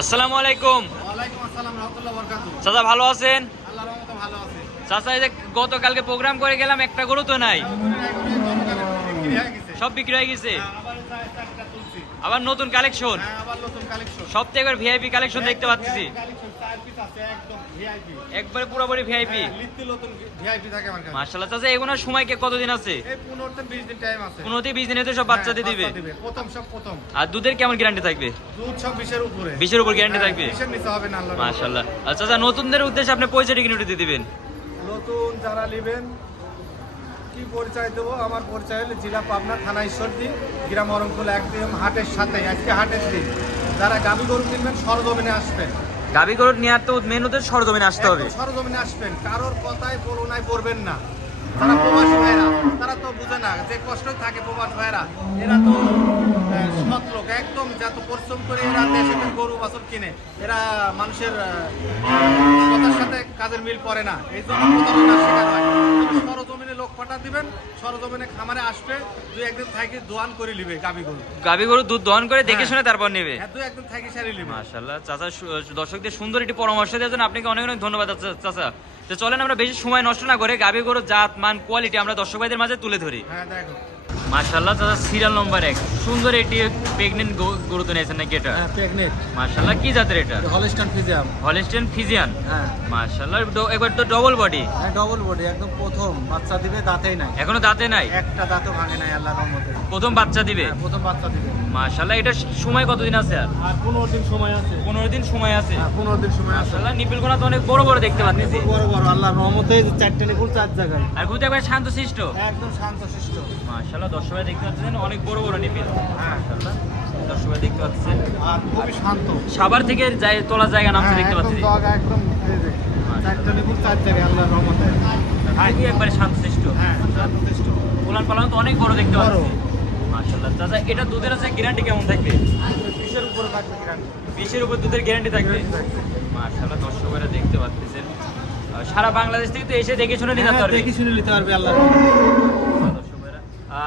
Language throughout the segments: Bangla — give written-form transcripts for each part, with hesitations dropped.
আসসালামু আলাইকুম। ওয়ালাইকুম আসসালাম রাহমাতুল্লাহি ওয়া বারাকাতুহু। চাচা ভালো আছেন? আল্লাহর রহমতে ভালো আছি। চাচা এই যে গতকালকে প্রোগ্রাম করে গেলাম, একটা গরু তো নাই, বিক্রি হয়ে গেছে। সব বিক্রি হয়ে গেছে। আবার চারটা তুলছি। আবার নতুন কালেকশন, আবার নতুন কালেকশন। সব থেকে এবার ভিআইপি কালেকশন দেখতে পাচ্ছি। কালেকশন চার পিস আছে একদম ভিআইপি। একবারে পুরোপুরি ভিআইপি। লিত্তি নতুন ভিআইপি থাকে আমার কাছে। মাশাআল্লাহ চাচা, এগুলোর সময় কে কতদিন আছে? এই 15 থেকে 20 দিন টাইম আছে। 15-20 দিনে তো সব বাচ্চাতে দিবে। প্রথম। আর দুধের কেমন গ্যারান্টি থাকবে? দুধ সব 20 এর উপরে। 20 এর উপর গ্যারান্টি থাকবে। 20 এর নিচে হবে না আল্লাহর রহমতে। মাশাআল্লাহ। আচ্ছা চাচা, নতুনদের উদ্দেশ্যে আপনি পরিচয়টা কিনে দিয়ে দিবেন। নতুন যারা নেবেন কি পরিচয় দেবো? আমার পরিচয় হলো জেলা পাবনা, থানা ঈশ্বরদী, গ্রাম অরংকুল, একদম হাটের সাথে। আজকে হাটের দিন। যারা গাভী গরু কিনবেন সরজমিনে আসবেন। গাবি গরুর নেওয়ার তো মেন উদ্দেশ্য সরজমিনে আসতে হবে। একদম সরজমিনে আসবেন, কারোর কথায় বলুনায় পড়বেন না। যারা প্রবাসী ভাইরা তারা তো বুঝে না যে কষ্ট থাকে প্রবাস ভাইরা, এরা তো সৎ লোক, একদম যত পরিশ্রম করে এরা দেশে গরু বাছুর কিনে, এরা মানুষের কথার সাথে কাজের মিল পড়ে না, এই জন্য প্রতারণার শিকার হয়। সরজমিনে লোক পাঠা দিবেন, সরজমিনে খামারে আসবে, দুই একদিন থাকি দোয়ান করে নিবে গাভী গরু। গাবি গরু দুধ দহন করে দেখে হ্যাঁ। শুনে তারপর নেবে। হ্যাঁ, দুই একদিন থাকি সারি নিবে। মাশাআল্লাহ চাচা, দর্শকদের সুন্দর একটি পরামর্শ দেওয়ার জন্য আপনাকে অনেক অনেক ধন্যবাদ চাচা। তো চলেন আমরা বেশি সময় নষ্ট না করে গাভী গরুর জাত মান কোয়ালিটি আমরা দর্শক ভাইদের মাঝে তুলে ধরি। হ্যাঁ দেখো। মাশাআল্লাহ চাচা, সিরিয়াল নম্বর 1 সুন্দর একটি প্রেগনেন্ট গরু তো নিয়েছেন নাকি এটা? হ্যাঁ, প্রেগনেন্ট। মাশাআল্লাহ, কি জাতের এটা? Holstein Friesian. Holstein Friesian. হ্যাঁ। মাশাআল্লাহ, একবার তো ডবল বডি। হ্যাঁ, ডবল বডি, একদম প্রথম বাচ্চা দিবে, দাঁতেই নাই। এখনো দাঁতে নাই? একটা দাঁতও ভাঙে নাই আল্লাহর রহমতে। প্রথম বাচ্চা দিবে। হ্যাঁ, প্রথম বাচ্চা দিবে। মাশাআল্লাহ, এটা সময় কতদিন আছে? আর আর 15 দিন সময় আছে। 15 দিন সময় আছে। হ্যাঁ, 15 দিন সময় আছে। মাশাআল্লাহ, নিপিলগুলো তো অনেক বড় বড় দেখতে পাচ্ছি। বড় বড় আল্লাহর রহমতে চারটে নিপুল চার জায়গায়। আর খুব একবার শান্তশিষ্ট। একদম শান্তশিষ্ট। মাশাআল্লাহ, দর্শকরা দেখতে পাচ্ছেন অনেক বড় বড় নিপিল। হ্যাঁ, মাশাআল্লাহ, দর্শকরা দেখতে পাচ্ছেন আর খুবই শান্ত। সাভার থেকে তোলা জায়গা নামছে দেখতে একদম পাচ্ছি। জায়গা একদম এই যে চারটে নিপুল চার জায়গায় আল্লাহর রহমতে। খুবই একবারে শান্তশিষ্ট। হ্যাঁ, শান্তশিষ্ট। উলান পালান তো অনেক বড় দেখতে বড়। পাচ্ছি। মাশাআল্লাহ চাচা, এটা দুধের আছে গ্যারান্টি কেমন থাকবে? 20 এর উপরে থাকবে গ্যারান্টি। 20 এর উপর দুধের গ্যারান্টি থাকবে। মাশাআল্লাহ, দর্শকরা দেখতে পাচ্ছেন সারা বাংলাদেশ থেকে তো এসে দেখে শুনে নিতে হ্যাঁ, পারবে। দেখে শুনে নিতে পারবে আল্লাহর রহমতে। দর্শকরা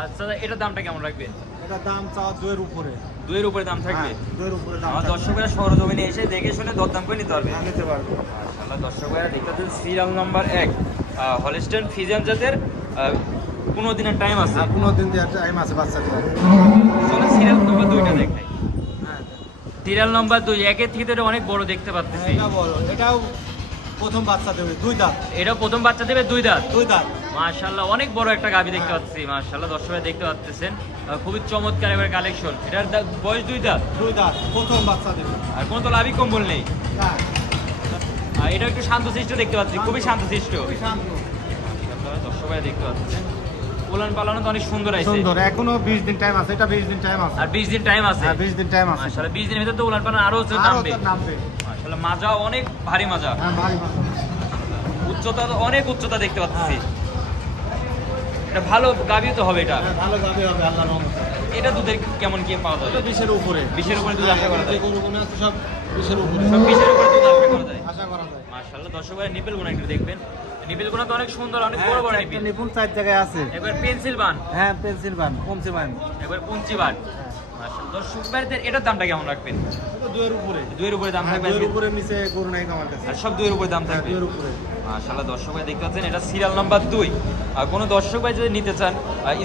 আচ্ছা, এটার দামটা কেমন রাখবে? এটা দাম চাওয়া 2 এর উপরে। 2 এর উপরে দাম থাকবে। হ্যাঁ, 2 এর উপরে দাম আমার থাকবে। দর্শকরা সরজমিনে এসে দেখে শুনে দরদাম করে নিতে পারবে। হ্যাঁ, নিতে পারবে। মাশাআল্লাহ, দর্শকরা দেখতে পাচ্ছেন সিরিয়াল নাম্বার 1 হলিস্টাইন ফ্রিজিয়ান জাতের। 15 দিনের টাইম আছে। আর 15 দিন দিয়ে টাইম আছে বাচ্চা দেওয়ার। চলো সিরিয়াল নাম্বার 2টা দেখাই। হ্যাঁ, সিরিয়াল নাম্বার 2 একের থেকে তো এটা অনেক বড় দেখতে পাচ্ছি। এটা বলো, এটাও প্রথম বাচ্চা দেবে, 2 দাঁত। এটা প্রথম বাচ্চা দেবে 2 দাঁত। 2 দাঁত। মাশাআল্লাহ, অনেক বড় একটা গাভী দেখতে পাচ্ছি। মাশাআল্লাহ, দর্শকরা দেখতে পাচ্ছেন খুবই চমৎকার এবার কালেকশন। এটার বয়স 2 দাঁত। 2 দাঁত প্রথম বাচ্চা দেবে। আর কোনো তো লাভি কম্বল নেই। হ্যাঁ, আর এটা একটু শান্তশিষ্ট দেখতে পাচ্ছি, খুবই শান্তশিষ্ট। খুবই শান্ত। আপনারা দর্শকরা দেখতে পাচ্ছেন উলান পালানো তো অনেক সুন্দর আছে। সুন্দর, এখনো 20 দিন টাইম আছে। এটা 20 দিন টাইম আছে। আর 20 দিন টাইম আছে। হ্যাঁ, 20 দিন টাইম আছে। মাশাআল্লাহ, 20 দিনের ভিতরে তো উলান পালানো আরো আরো নামবে। তো নামবে। মাশাআল্লাহ, মাজা অনেক ভারী মাজা। হ্যাঁ, ভারী বাচ্চা। উচ্চতা তো অনেক উচ্চতা দেখতে পাচ্ছি। এটা ভালো গাভী তো হবে এটা। হ্যাঁ, ভালো গাভী হবে আল্লাহর রহমতে। এটা দুধের কেমন কি পাওয়া এটা যাবে? 20 এর উপরে। 20 এর উপরে দুধ আশা করা যে যায়। গরুগুলো আছে সব 20 এর উপরে। সব 20 এর উপরে দুধ আশা করা যায়। আশা করা যায়। মাশাআল্লাহ, দর্শকরা নিপেল গুলো একটু দেখবেন। নিপেল গুলো তো অনেক সুন্দর, অনেক বড় বড় হ্যাঁ, নিপেল। একটা নিপুল চার জায়গায় আছে। একবার পেন্সিল বান, হ্যাঁ, পেন্সিল বান, পমসি বান। একবার পুঞ্চি বান। মাশাআল্লাহ, দর্শক ভাইদের এটার দামটা কেমন রাখবেন? এটা 2 এর উপরে। 2 এর উপরে দাম হ্যাঁ, থাকবে 2 এর আজকে? উপরে নিচে গরু নাই আমার কাছে। আর সব 2 এর উপরে দাম হ্যাঁ, থাকবে। 2 এর উপরে। মাশাআল্লাহ, দর্শক ভাই দেখতে পাচ্ছেন এটা সিরিয়াল নাম্বার 2। আর কোনো দর্শক ভাই যদি নিতে চান,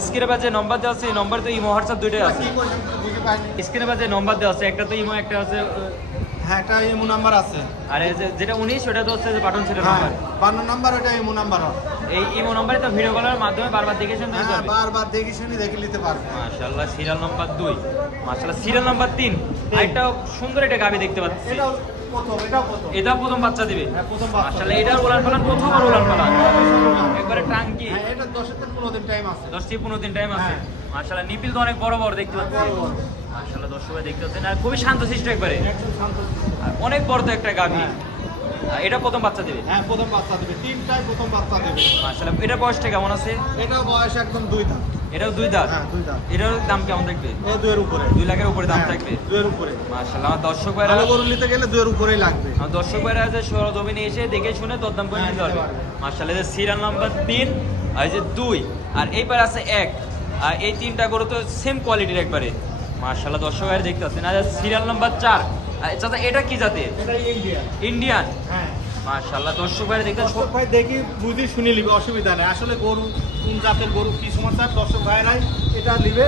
স্ক্রিনে বা যে নম্বর দেওয়া আছে এই নম্বর তো ইমো হোয়াটসঅ্যাপ দুইটাই আছে। কি কইছেন বুঝি পাইনি। স্ক্রিনে বা যে নম্বর দেওয়া আছে একটা তো ইমো, একটা আছে হ্যাঁ, একটা ইমো নাম্বার আছে। আর এই যেটা 19 ওটা তো হচ্ছে যে বাটন ছিল হ্যাঁ, নাম্বার। 52 নাম্বার ওটা ইমো নাম্বার। এই ইমো নম্বরে তো ভিডিও কলের মাধ্যমে বারবার দেখে শুনতে হ্যাঁ, পারবে। বারবার দেখি শুনি দেখে নিতে পারবে। মাশাআল্লাহ, সিরিয়াল নাম্বার 2। মাশাআল্লাহ, সিরিয়াল নাম্বার 3 আরেকটা সুন্দর একটা গাভী দেখতে পাচ্ছি। এটাও প্রথম, এটাও প্রথম। এটা প্রথম বাচ্চা দিবে। হ্যাঁ, প্রথম বাচ্চা। মাশাআল্লাহ, এটার উলান পালান প্রথম আর উলান পালান একবারে টাঙ্কি। হ্যাঁ, এটা 10 থেকে 15 দিন টাইম আছে। 10 থেকে 15 দিন টাইম আছে। হ্যাঁ। মাশাআল্লাহ, নিপিল তো অনেক বড় বড় দেখতে পাচ্ছি। বড় বড়। মাশাআল্লাহ, দর্শকরা দেখতে পাচ্ছেন আর খুবই শান্তশিষ্ট একবারে। একদম শান্ত। আর অনেক বড় তো একটা গাভী। হ্যাঁ। আর এটা প্রথম বাচ্চা দিবে। হ্যাঁ, প্রথম বাচ্চা দেবে। তিনটায় প্রথম বাচ্চা দেবে। মাশাআল্লাহ, এটার বয়সটা কেমন আছে? এটাও বয়স একদম 2 দাঁত। এটাও 2 দাঁত। হ্যাঁ, 2 দাঁত। এটার দাম কেমন থাকবে? এই 2 এর উপরে। 2 লাখের উপরে দাম হ্যাঁ, থাকবে। 2 এর উপরে। মাশাআল্লাহ, আমার দর্শক ভাইরা ভালো গরু নিতে গেলে 2 এর উপরেই লাগবে। আমার দর্শক ভাইরা যে সরজমিনে এসে দেখে শুনে দরদাম করে হ্যাঁ, নিতে পারবে। নিতে পারবে। মাশাআল্লাহ, যে সিরিয়াল নাম্বার 3 আর এই যে 2 আর এইবার আছে 1 আর এই তিনটা গরু তো সেম কোয়ালিটির একবারে। মাশাআল্লাহ, দর্শক ভাইরা দেখতে পাচ্ছেন। আর সিরিয়াল নাম্বার 4 চাচা এটা কি জাতের? এটাই ইন্ডিয়া। ইন্ডিয়ান। হ্যাঁ মাশাআল্লাহ, দর্শক ভাই দেখতে দর্শক ভাই দেখি বুঝি শুনি নিবে, অসুবিধা নেই। আসলে গরু কোন জাতের গরু কি সমস্যা দর্শক ভাইরাই এটা নিবে,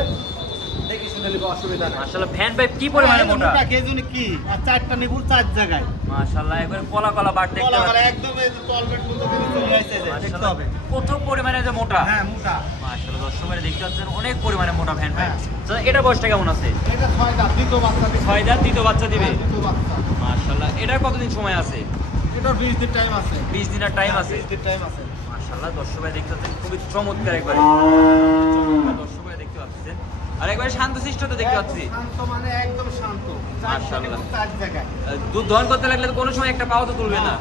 দেখি শুনে নিবে, অসুবিধা নেই। মাশাআল্লাহ ভ্যান ভাই কি পরিমাণে মোটা। কে জানি কি আর চারটা নিবুল চার জায়গায় মাশাআল্লাহ একবার কলা কলা বাট দেখতে কলা পাচ্ছি। একদম এই যে তলবেট মতো করে চলে আসছে, যে দেখতে হবে। কত পরিমাণে যে মোটা। হ্যাঁ মোটা। মাশাআল্লাহ দর্শক ভাই দেখতে পাচ্ছেন অনেক পরিমাণে মোটা ভ্যান ভাই। হ্যাঁ। চাচা এটা বয়সটা কেমন আছে? এটা 6 দাঁত, দ্বিতীয় বাচ্চা দিবে। 6 দাঁত, দ্বিতীয় বাচ্চা দিবে। হ্যাঁ, দ্বিতীয় বাচ্চা। মাশাআল্লাহ এটার কতদিন সময় আছে? এটার 20 দিন টাইম আছে। 20 দিনের টাইম আছে। 20 দিন টাইম আছে। মাশাআল্লাহ দর্শক ভাই দেখতে পাচ্ছেন খুবই চমৎকার একবারে। চমৎকার দর্শক ভাই দেখতে পাচ্ছেন। আর একবারে শান্তশিষ্ট তো দেখতে পাচ্ছি। শান্ত মানে একদম শান্ত। মাশাআল্লাহ। চার জায়গায়। দুধ দহন করতে লাগলে তো কোনো সময় একটা পাও তো তুলবে না।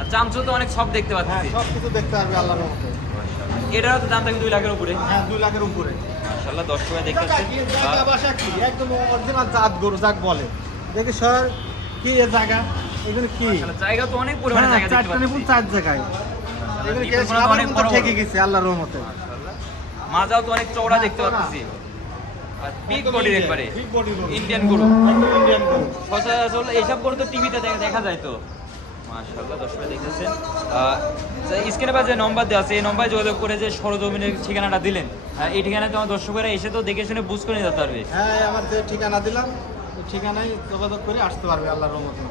আর চামচও তো অনেক সব দেখতে হ্যাঁ পাচ্ছি। সব কিছু দেখতে পারবে আল্লাহর রহমতে। এটারও তো দাম থাকে 2 লাখের উপরে। হ্যাঁ 2 লাখের উপরে। মাশাআল্লাহ দর্শক ভাই দেখতে জায়গা পাচ্ছেন। কি, জায়গা বাসা কি একদম অরিজিনাল জাত গরু যাক বলে। দেখি স্যার কি এ জায়গা, এখানে কি মাশাআল্লাহ জায়গা তো অনেক পরিমাণে জায়গা দেখতে চারটা নিবুল পাচ্ছি। চার জায়গায়। এখানে কি নিপুণগুলো তো সাবান অনেক মতো বড় বড়। ঠেকে গেছে আল্লাহর রহমতে। মাশাআল্লাহ মাজাও তো অনেক চওড়া দেখতে চওড়া। পাচ্ছি। আর বিগ বডির একবারে বিগ বডি গরু। ইন্ডিয়ান গরু। একদম ইন্ডিয়ান গরু। সচরাচর এইসব গরু তো টিভিতে দেখা যায় তো। মাশাআল্লাহ দর্শক ভাই দেখতেছেন। স্ক্রিনে বা যে নম্বর দেওয়া আছে এই নম্বরে যোগাযোগ করে যে সরজমিনের ঠিকানাটা দিলেন, এই ঠিকানাতে আমার দর্শকেরা এসে তো দেখে শুনে বুঝ করে নিতে পারবে। হ্যাঁ আমার যে ঠিকানা দিলাম ওই ঠিকানায় যোগাযোগ করে আসতে পারবে আল্লাহর রহমতে।